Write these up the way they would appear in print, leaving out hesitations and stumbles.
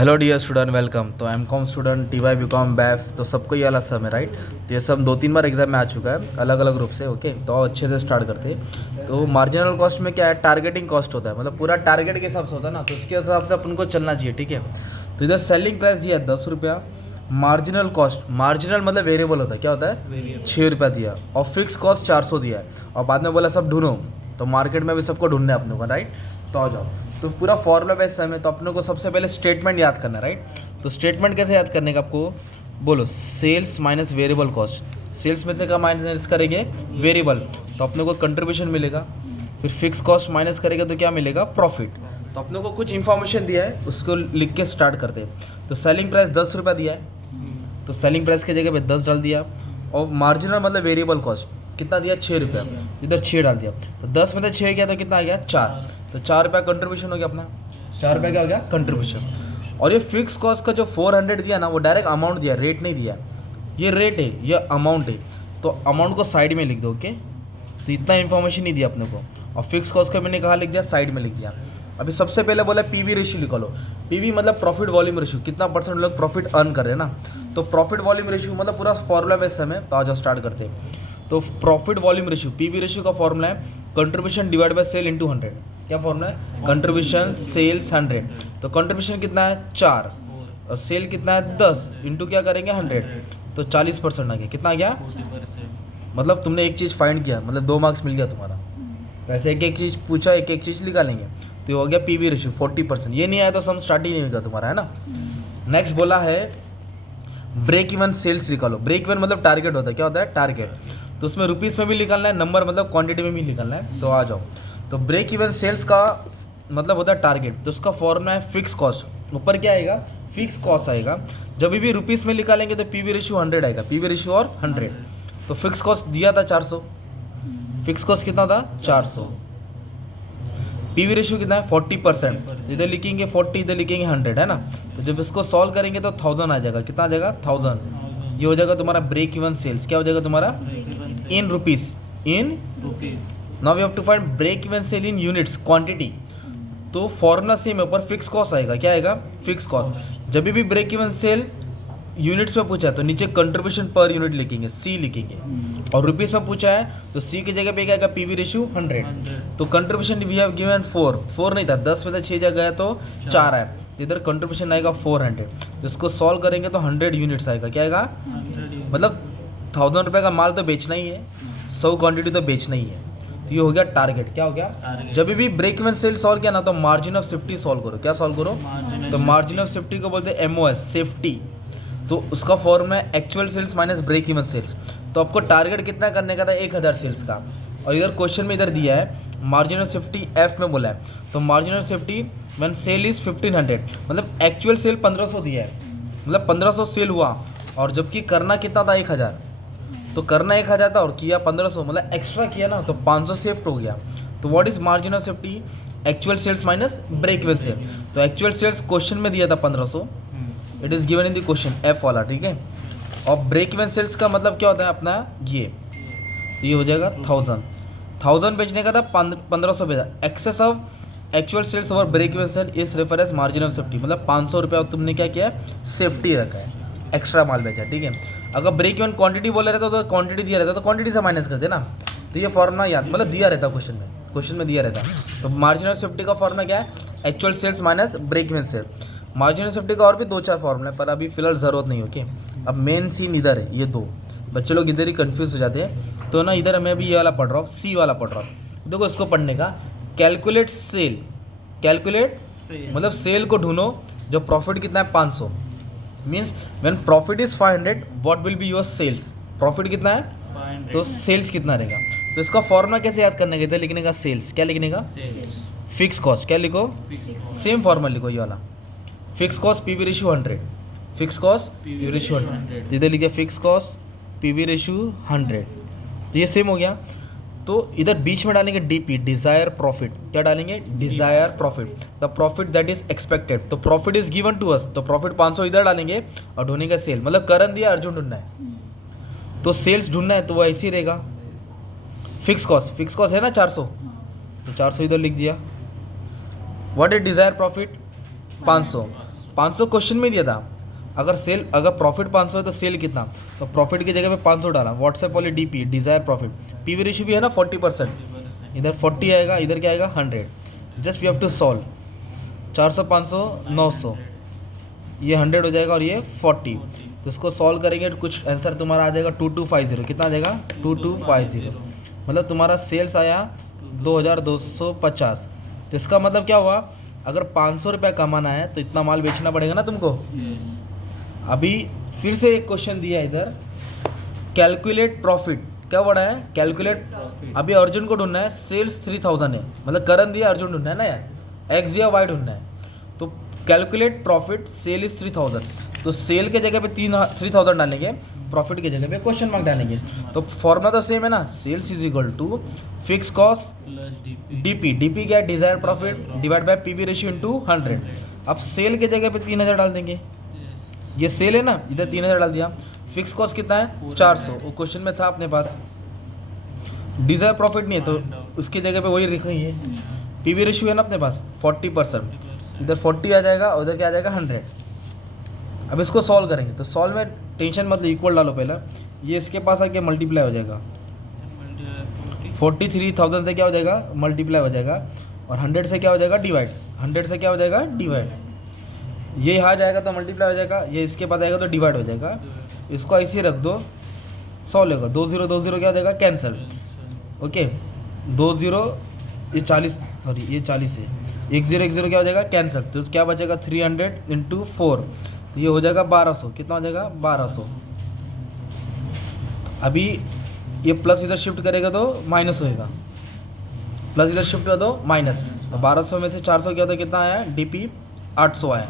Hello dear student, welcome. तो M com student, T Y B com BAF, तो सबको ये वाला सब है, राइट। तो ये सब 2-3 बार एग्जाम में आ चुका है अलग अलग रूप से। ओके, तो अच्छे से स्टार्ट करते हैं। तो मार्जिनल कॉस्ट में क्या है, टारगेटिंग कॉस्ट होता है, मतलब पूरा टारगेट के हिसाब से होता है ना, तो उसके हिसाब से अपन को चलना चाहिए, ठीक है। तो इधर सेलिंग प्राइस दिया है 10 रुपया। मार्जिनल कॉस्ट, मार्जिनल मतलब वेरिएबल होता है, क्या होता है, 6 रुपया दिया। और फिक्स कॉस्ट 400 दिया है। और बाद में बोला सब ढूंढो, तो मार्केट में भी सबको ढूंढना है अपने को, राइट। तो आ जाओ, तो पूरा फॉर्मूला बेस समय, तो अपने को सबसे पहले स्टेटमेंट याद करना है, राइट। तो स्टेटमेंट कैसे याद करने का आपको, बोलो, sales minus variable cost. Sales में से क्या माइनस करेंगे, वेरिएबल, तो अपने को कंट्रीब्यूशन मिलेगा। फिर फिक्स कॉस्ट माइनस करेगा तो क्या मिलेगा, प्रॉफिट। तो अपने को कुछ इन्फॉर्मेशन दिया है, उसको लिख के स्टार्ट करते हैं। तो सेलिंग प्राइस 10 रुपया दिया है, तो सेलिंग प्राइस की जगह पे 10 डाल दिया। और मार्जिनल मतलब वेरिएबल कॉस्ट कितना दिया, 6 रुपया, इधर 6 डाल दिया। तो 10 में से 6 गया तो कितना आ गया, 4। तो 4 रुपया कंट्रीब्यूशन हो गया अपना, 4 रुपया क्या हो गया, कंट्रीब्यूशन। और ये फिक्स कॉस्ट का जो 400 दिया ना, वो डायरेक्ट अमाउंट दिया, रेट नहीं दिया। ये रेट है, ये अमाउंट है, तो अमाउंट को साइड में लिख दो। ओके, तो इतना इन्फॉर्मेशन नहीं दिया अपने को। और फिक्स कॉस्ट का मैंने कहा लिख दिया, साइड में लिख दिया। अभी सबसे पहले बोला पीवी रेशियो लिखो लो। पीवी मतलब प्रॉफिट वॉल्यूम रेशियो, कितना परसेंट लोग प्रॉफिट अर्न कर रहे हैं ना। तो प्रॉफिट वॉल्यूम रेशियो मतलब पूरा फॉर्मूला बेस है। तो आज स्टार्ट करते हैं। तो profit volume ratio, PV ratio का फॉर्मूला है contribution divide by sale into 100। क्या फॉर्मूला है, कंट्रीब्यूशन सेल्स 100। तो कंट्रीब्यूशन कितना है, 4, और सेल कितना है, 10, इंटू क्या करेंगे, 100। तो 40% आ गया। कितना आ गया, मतलब तुमने एक चीज़ फाइंड किया, मतलब 2 मार्क्स मिल गया तुम्हारा। तो ऐसे एक एक चीज़ पूछा, एक एक चीज़ निकालेंगे। तो ये हो गया पीवी रेशियो 40%। ये नहीं आया तो सम स्टार्ट ही नहीं होगा तुम्हारा, है ना। नेक्स्ट बोला है ब्रेक इवन सेल्स निकालो। ब्रेक इवन मतलब टारगेट होता है, क्या होता है, टारगेट। तो उसमें रुपीस में भी निकालना है, नंबर मतलब क्वांटिटी में भी निकालना है। तो आ जाओ, तो ब्रेक इवन सेल्स का मतलब होता है टारगेट। तो उसका फॉर्मूला है फिक्स कॉस्ट। ऊपर क्या आएगा, फिक्स कॉस्ट आएगा। जब भी रुपीस में निकालेंगे तो पीवी रेशियो 100 आएगा, पीवी रेशियो और 100। तो फिक्स कॉस्ट दिया था 400, फिक्स कॉस्ट कितना था, 400। पीवी रेशियो कितना है, 40%। इधर लिखेंगे 40, इधर लिखेंगे 100, है ना। तो जब इसको सॉल्व करेंगे तो 1000 आ जाएगा। कितना आ जाएगा, 1000। ये हो जाएगा तुम्हारा ब्रेक इवन सेल्स। क्या हो जाएगा तुम्हारा, in rupees, in rupees. Now we have to find break even sale in units, quantity. तो फॉर्मूला सेम है, ऊपर फिक्स कॉस्ट आएगा। क्या आएगा, फिक्स कॉस्ट। जब भी ब्रेक इवन सेल यूनिट्स में पूछा है तो नीचे कंट्रीब्यूशन पर यूनिट लिखेंगे, सी लिखेंगे। और रुपीस में पूछा है तो सी की जगह पे क्या आएगा, पीवी रेशियो 100। तो कंट्रीब्यूशन वी हैव गिवन 4 नहीं था, 10 में से 6 जगह गया तो 4 है। तो इधर कंट्रीब्यूशन आएगा 400। तो इसको सॉल्व करेंगे तो 100 यूनिट्स आएगा। क्या आएगा, मतलब 1000 रुपये का माल तो बेचना ही है, 100 क्वान्टिटी तो बेचना ही है। तो ये हो गया टारगेट। क्या हो गया, जब भी ब्रेक इवन सेल सॉल्व किया ना तो मार्जिन ऑफ सेफ्टी सॉल्व करो। क्या सॉल्व करो, तो मार्जिन ऑफ सेफ्टी को बोलते हैं MOS, सेफ्टी। तो उसका फॉर्म है actual sales minus break even sales. तो आपको टारगेट कितना करने का था, 1000 सेल्स का। और इधर क्वेश्चन में इधर दिया है मार्जिन ऑफ सेफ्टी F में बोला है। तो margin of safety when sale is 1500, मतलब एक्चुअल सेल 1500 दिया है, मतलब 1500 सेल हुआ। और जबकि करना कितना था, 1000। तो करना 1000 था और किया 1500, मतलब एक्स्ट्रा किया ना, तो 500 सेफ्ट हो गया। तो what is margin of safety, actual sales minus break even sale. तो एक्चुअल सेल्स क्वेश्चन में दिया था 1500, it is given in the question, F वाला, ठीक है। और ब्रेक इवन सेल्स का मतलब क्या होता है अपना, ये। तो ये हो जाएगा 1000 बेचने का था, 1500 बेचा। Excess of actual sales over break even sale is refer as margin of safety, मतलब 500 रुपया तुमने क्या किया, सेफ्टी रखा है, एक्स्ट्रा माल बेचा, ठीक है। अगर ब्रेक इवन क्वांटिटी बोला रहता तो क्वांटिटी दिया रहता तो क्वांटिटी से माइनस कर देना। तो ये फॉर्मूला याद, मतलब दिया रहता क्वेश्चन में दिया रहता। तो मार्जिन ऑफ सेफ्टी का फॉर्मूला क्या है, actual sales minus break even sale. Margin of safety का और भी 2-4 फॉर्मूला है, पर अभी फिलहाल ज़रूरत नहीं। ओके, अब मेन सीन इधर है, ये 2 बच्चे लोग इधर ही कंफ्यूज हो जाते हैं। तो ना इधर मैं भी ये वाला पढ़ रहा हूँ, सी वाला पढ़ रहा हूँ। देखो इसको पढ़ने का, कैलकुलेट सेल, कैलकुलेट मतलब सेल को ढूंढो जो प्रॉफिट कितना है, 500। Means when profit is 500 what will be your sales, profit कितना है तो सेल्स कितना रहेगा। तो इसका फॉर्मूला कैसे याद करने का, इधर लिखने का सेल्स, क्या लिखने का, फिक्स कॉस्ट। क्या लिखो, सेम फॉर्मूला लिखो, ये वाला fix cost PV ratio 100, fix cost PV ratio 100। तो इधर लिखे फिक्स कॉस्ट पीवी रेशियो 100, तो ये सेम हो गया। तो इधर बीच में डालेंगे DP, डिजायर प्रॉफिट। क्या डालेंगे, desire profit, the profit that is expected. तो profit is given to us, तो प्रॉफिट 500 इधर डालेंगे और ढूंढने का सेल, मतलब करन दिया, अर्जुन ढूंढना है तो सेल्स ढूंढना है, तो वो ऐसे ही रहेगा। फिक्स कॉस्ट है ना 400, तो 400 इधर लिख दिया। What is desire profit, 500। 500 question में दिया था, अगर प्रॉफिट 500 है तो सेल कितना, तो प्रॉफिट की जगह पे 500 डाला। व्हाट्सएप वाली DP desire profit, PV ratio भी है ना 40%, इधर 40 आएगा, इधर क्या आएगा 100। Just we have to solve. 400 500 900, ये 100 हो जाएगा और ये 40। तो इसको सॉल्व करेंगे तो कुछ आंसर तुम्हारा आ जाएगा 2250। कितना आ जाएगा 2250, मतलब तुम्हारा सेल्स आया 2250। तो इसका मतलब क्या हुआ, अगर 500 रुपया कमाना है तो इतना माल बेचना पड़ेगा ना तुमको। अभी फिर से एक क्वेश्चन दिया है इधर, कैलकुलेट प्रॉफिट, क्या वर्ड है कैलकुलेट। अभी अर्जुन को ढूंढना है, सेल्स 3000 है, मतलब करण दिया अर्जुन ढूंढना है ना यार, एक्स या वाई ढूंढना है। तो कैलकुलेट प्रॉफिट सेल इज 3000, तो सेल के जगह पे 3000 डालेंगे, प्रॉफिट की जगह पे क्वेश्चन मार्क डालेंगे। तो फॉर्मूला तो सेम है ना, sales is equal to fix cost DP, DP क्या है desire profit divide by PV ratio into 100। अब सेल के जगह पे 3000 डाल देंगे, ये सेल है ना, इधर 3000 डाल दिया। फिक्स कॉस्ट कितना है 400, वो क्वेश्चन में था अपने पास। डिजायर प्रॉफिट नहीं है तो उसकी जगह पे वही लिखी है। पीवी रेशियो है ना अपने पास 40%, इधर 40 आ जाएगा और उधर क्या आ जाएगा 100। अब इसको सॉल्व करेंगे, तो सॉल्व में टेंशन मतलब इक्वल डालो पहला, ये इसके पास आके मल्टीप्लाई हो जाएगा, 43,000 से क्या हो जाएगा मल्टीप्लाई हो जाएगा, और 100 से क्या हो जाएगा डिवाइड, 100 से क्या हो जाएगा डिवाइड। ये यहाँ जाएगा तो मल्टीप्लाई हो जाएगा, ये इसके पास आएगा तो डिवाइड हो जाएगा। इसको ऐसे ही रख दो, सॉल्व होगा, 2 0 क्या हो जाएगा कैंसिल। ओके 2 0, ये 40, सॉरी ये 40 है, 1 0 1 0 क्या हो जाएगा कैंसिल। तो क्या बचेगा 300 × 4, तो ये हो जाएगा 1200। कितना हो जाएगा 1200। अभी ये प्लस इधर शिफ्ट करेगा तो माइनस होएगा, प्लस इधर शिफ्ट हो तो माइनस। तो 1200 में से 400 क्या होता है, कितना आया डीपी 800 आया।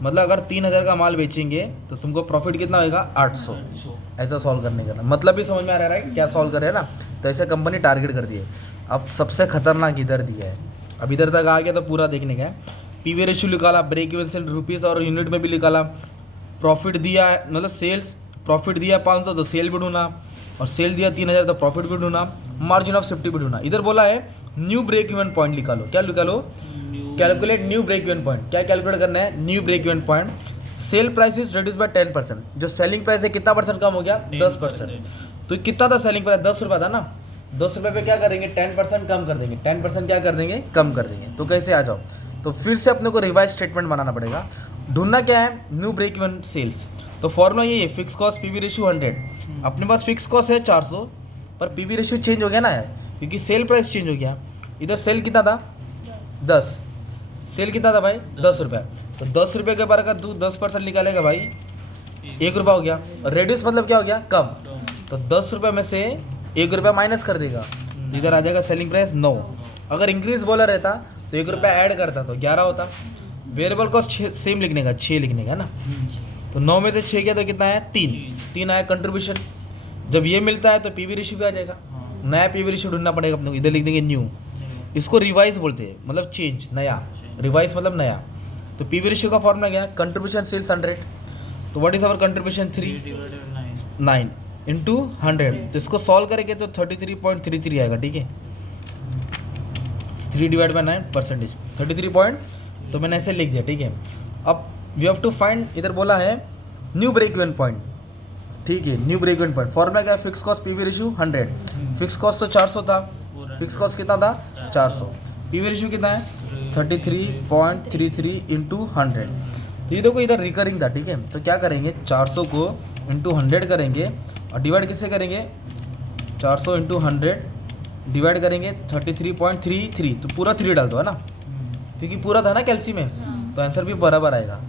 मतलब अगर 3000 का माल बेचेंगे तो तुमको प्रॉफिट कितना होएगा 800। ऐसा सॉल्व करने का मतलब भी समझ में आ रहा है राइट, क्या सॉल्व कर रहे हैं ना। तो ऐसे कंपनी टारगेट कर दिए। अब सबसे खतरनाक इधर दिया है, अब इधर तक आ गया तो पूरा देखने का है। पीवी रेशियो निकाला, ब्रेक इवन सेल रुपीज़ और यूनिट में भी निकाला, प्रॉफिट दिया है मतलब सेल्स, प्रॉफिट दिया 500 तो सेल भी ढूंढना, और सेल दिया 3000 तो प्रॉफिट भी ढूंढना, मार्जिन ऑफ सेफ्टी भी ढूंढना। इधर बोला है न्यू ब्रेक इवन पॉइंट निकालो, क्या निकालो calculate new break even point. क्या कैलकुलेट करना है new break even point. Sale price is reduce by 10%, जो सेलिंग प्राइस है कितना परसेंट कम हो गया 10%। तो कितना था सेलिंग प्राइस 10 रुपये था ना, 10 रुपये पे क्या करेंगे 10% कम कर देंगे, 10% क्या कर देंगे कम कर देंगे। तो कैसे आ जाओ, तो फिर से अपने को रिवाइज स्टेटमेंट बनाना पड़ेगा। ढूंढना क्या है न्यू ब्रेक इवन सेल्स। तो फॉर्मूला ये है फिक्स कॉस्ट पीवी रेशियो 100। अपने पास फिक्स कॉस्ट है 400, पर पीवी रेशियो चेंज हो गया ना यार, क्योंकि सेल प्राइस चेंज हो गया। इधर सेल कितना था 10, सेल कितना था भाई 10 रुपये। तो 10 रुपये के बारे का तू 10% निकालेगा भाई 1 रुपया हो गया, और रेड्यूस मतलब क्या हो गया कम। तो 10 रुपये में से 1 रुपया माइनस कर देगा, तो इधर आ जाएगा सेलिंग प्राइस 9। अगर इंक्रीज बोला रहता तो 1 रुपया ऐड करता तो 11 होता। वेरिएबल कॉस्ट सेम लिखने का 6 लिखने का ना। तो 9 में से 6 गया तो कितना है 3 आया कंट्रीब्यूशन। जब ये मिलता है तो पीवी रेशियो भी आ जाएगा, नया पीवी रेशियो ढूंढना पड़ेगा अपने को। इधर लिख देंगे न्यू, इसको रिवाइज बोलते हैं, मतलब चेंज नया, रिवाइज मतलब नया। तो पीवी रेशियो का फॉर्मूला क्या है कंट्रीब्यूशन सेल्स 100, तो what is our contribution 9 into 100। तो इसको सॉल्व करेंगे तो 33.33 आएगा, ठीक है 3 डिवाइड बाय 9% 33 तो मैंने ऐसे लिख दिया, ठीक है। अब वी हैव टू फाइंड, इधर बोला है न्यू ब्रेक इवन पॉइंट, ठीक है new break even point. Formula क्या है fix cost PV ratio 100, fix cost तो 400 था, फिक्स कॉस्ट कितना था 400, पीवी रेशियो कितना है 33.33 इंटू 100। तो ये देखो इधर रिकरिंग था, ठीक है। तो क्या करेंगे 400 को इंटू 100 करेंगे और डिवाइड किससे करेंगे 400 इंटू 100 डिवाइड करेंगे 33.33, तो पूरा 3 डाल दो है ना, क्योंकि पूरा था ना कैल्सी में, तो आंसर भी बराबर आएगा।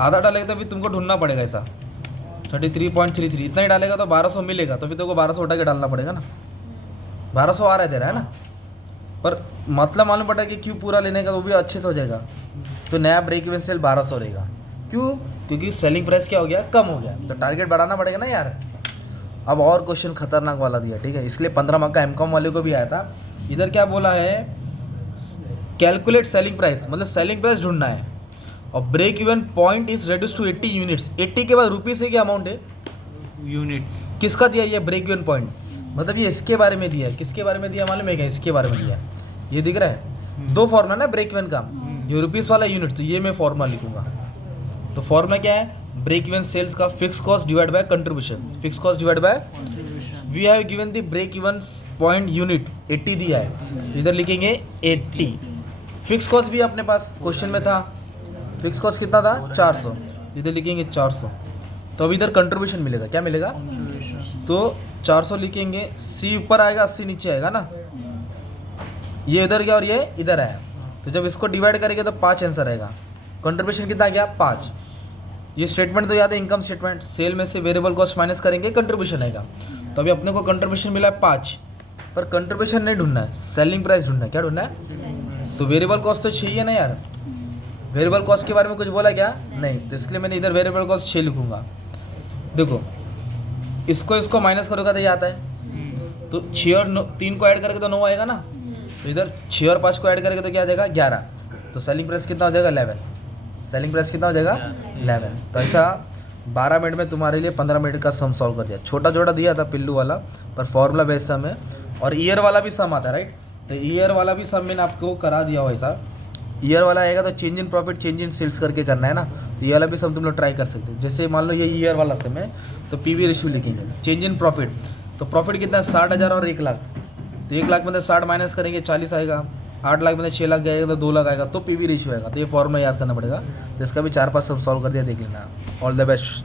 आधा डालेगा तो भी तुमको ढूंढना पड़ेगा ऐसा 33.33, इतना ही डालेगा तो 1200 मिलेगा, तो भी तुमको 1200 उठा के डालना पड़ेगा ना। 1200 आ रहा है तेरा है ना, पर मतलब मालूम पड़ा कि क्यों पूरा लेने का, वो भी अच्छे से हो जाएगा। तो नया ब्रेक इवन सेल 1200 रहेगा, क्यों क्योंकि सेलिंग प्राइस क्या हो गया कम हो गया, तो टारगेट बढ़ाना पड़ेगा ना यार। अब और क्वेश्चन खतरनाक वाला दिया, ठीक है, इसलिए 15 मार्क का एमकॉम वाले को भी आया था। इधर क्या बोला है कैलकुलेट सेलिंग प्राइस, मतलब सेलिंग प्राइस ढूंढना है, और break even point is reduce to 80 units. 80 के बाद रुपीज़ से क्या अमाउंट है यूनिट्स, किसका दिया ये ब्रेक इवन पॉइंट, मतलब ये इसके बारे में दिया है। किसके बारे में दिया मालूम है क्या, इसके बारे में दिया है, ये दिख रहा है। 2 फॉर्मूला ना ब्रेक इवन का, ये रुपीज़ वाला यूनिट, तो ये मैं फॉर्मूला लिखूंगा। तो फॉर्मूला क्या है, ब्रेक इवन सेल्स का fix cost divide by contribution, fix cost divide by, we have given the break even point unit 80 दिया है, तो इधर लिखेंगे 80। फिक्स कॉस्ट भी अपने पास क्वेश्चन में था, फिक्स कॉस्ट कितना था 400, इधर लिखेंगे 400। तो अब इधर कंट्रीब्यूशन मिलेगा, क्या मिलेगा, तो 400 लिखेंगे, सी ऊपर आएगा 80 नीचे आएगा ना, ये इधर गया और ये इधर आया, तो जब इसको डिवाइड करेंगे तो 5 आंसर आएगा। कंट्रीब्यूशन कितना गया 5। ये स्टेटमेंट तो याद है, इनकम स्टेटमेंट, सेल में से वेरिएबल कॉस्ट माइनस करेंगे कंट्रीब्यूशन आएगा। तो अभी अपने को कंट्रीब्यूशन मिला है 5, पर कंट्रीब्यूशन नहीं ढूंढना है, सेलिंग प्राइस ढूंढना है। क्या ढूंढना है, तो वेरिएबल कॉस्ट तो चाहिए ना यार, वेरिएबल कॉस्ट के बारे में कुछ बोला क्या नहीं, तो इसके लिए मैंने इधर वेरिएबल कॉस्ट 6 लिखूंगा। देखो इसको माइनस करोगे तो ये आता है, तो 6 और 3 को ऐड करके तो 9 आएगा ना, तो इधर 6 और 5 को ऐड करके तो क्या आ जाएगा 11। तो सेलिंग प्राइस कितना हो जाएगा 11, सेलिंग प्राइस कितना हो जाएगा 11। तो ऐसा 12 मिनट में तुम्हारे लिए 15 मिनट का सम सॉल्व कर दिया। छोटा छोटा दिया था पिल्लू वाला, पर फॉर्मूला बेस्ड सम है, और ईयर वाला भी सम आता है राइट। तो ईयर वाला भी सम मैंने आपको करा दिया हो ऐसा, ईयर वाला आएगा तो change in profit change in sales करके करना है ना, तो ये वाला भी सम तुम लोग ट्राई कर सकते हो। जैसे मान लो ये ईयर वाला सम है, तो पीवी रेशियो लिखेंगे, चेंज इन प्रॉफिट, तो प्रॉफिट कितना है 60,000 और 1 लाख, तो 1 लाख में से 60 माइनस करेंगे 40 आएगा, 8 लाख में से 6 लाख जाएगा तो 2 लाख आएगा, तो पीवी रेशियो आएगा। तो ये फॉर्मूला याद करना पड़ेगा। तो इसका भी 4-5 सम सॉल्व कर दिया, देख लेना। All the best.